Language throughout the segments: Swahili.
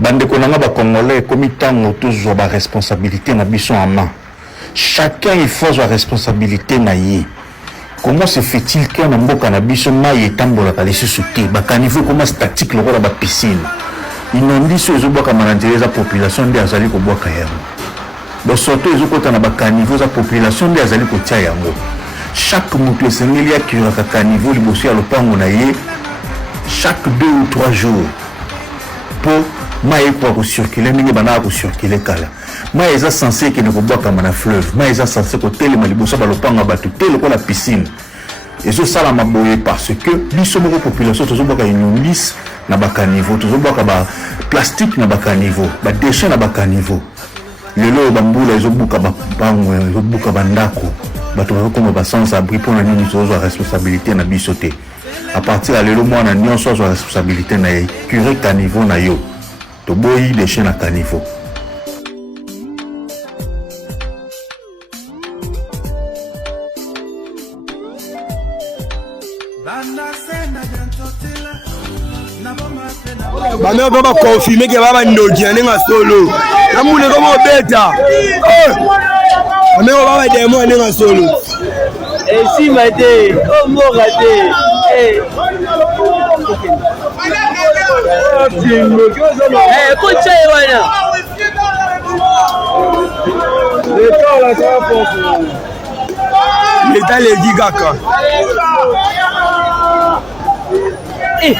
Bande konanga ba Congolais comme tango tous ba responsabilité na biso en main. Chacun il faut sa responsabilité na yé. Comment se fait-il que na mboka na biso mai etambola ka laisser sauter ba caniveau comment statique lokola ba piscine. Inondation ezoboka mananzela za population nde azali ko boka yango. Ba soto ezokota na ba caniveau za population nde azali ko tia yango. Chaque moto esengeli akira ka caniveau liboso ya lopango na ye chaque 2 ou 3 jours pour mai pour circuler ndenge bana ko circuler kala. Mai eza censé que ne ko boka na fleuve. Mai eza censé ko telema liboso ba lopango ba tutelo ko la piscine. Et ce ça la maboye parce que biso moko population tozoboka inondis na ba caniveau, tozoboka ba plastique na ba caniveau, ba déchets na ba caniveau. Lelo ba mbula ezobuka ba pango, ezobuka ba ndako. Bato comme ba sans abri pour na nini tozo responsabilité na biso te. À partir de lelo moi na nyonso so responsabilité na curé caniveau na yo. To boyi déchets na caniveau. Bamé baba confirmer que baba ndoki aninga solo. Namune comme beta. Bamé baba demo aninga solo. Et si maté, oh mon raté. Eh. Eh, kocha wana. L'état les gigaka. Eh,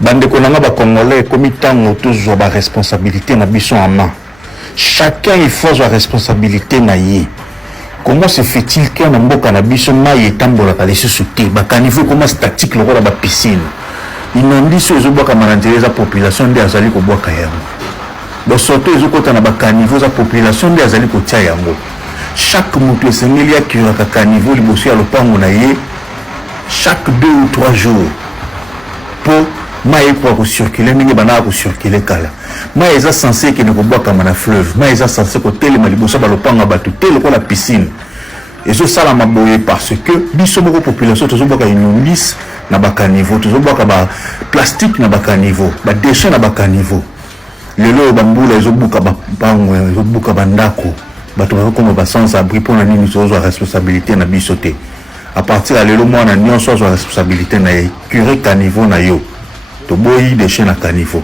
bande konanga ba congolais comme tango tous ba responsabilité na biso en main. Chacun il faut sa responsabilité na yé. Comment se fait-il qu'un mboka na biso mai etambola ka laisser sauter ba caniveau comment statique le roi ba piscine. Inondisi ezoboka mananzela za population nde azali ko boka yango. Bo soto ezokota na ba caniveau za population nde azali ko tia yango. Chaque moto esengeli ya kiraka caniveau liboso ya lopango na ye chaque 2 ou 3 jours pour mai pour circuler ndenge bana ko circuler kala. Mai eza censé que ne ko boka na fleuve. Mai eza censé ko telema liboso ba lopango ba tutele ko la piscine. Ezo sala maboye parce que biso moko population tozo boka inondis na ba caniveau, tozo boka ba plastique na ba caniveau, ba déchets na ba caniveau. Lelo bambula ezo buka ba pango, ezo buka bandako. Bato comme ba sans abri pour na nini tozo responsabilité na biso te. À partir de lelo moi na nyonso responsabilité na curé caniveau na yo. To boyi déchets na caniveau.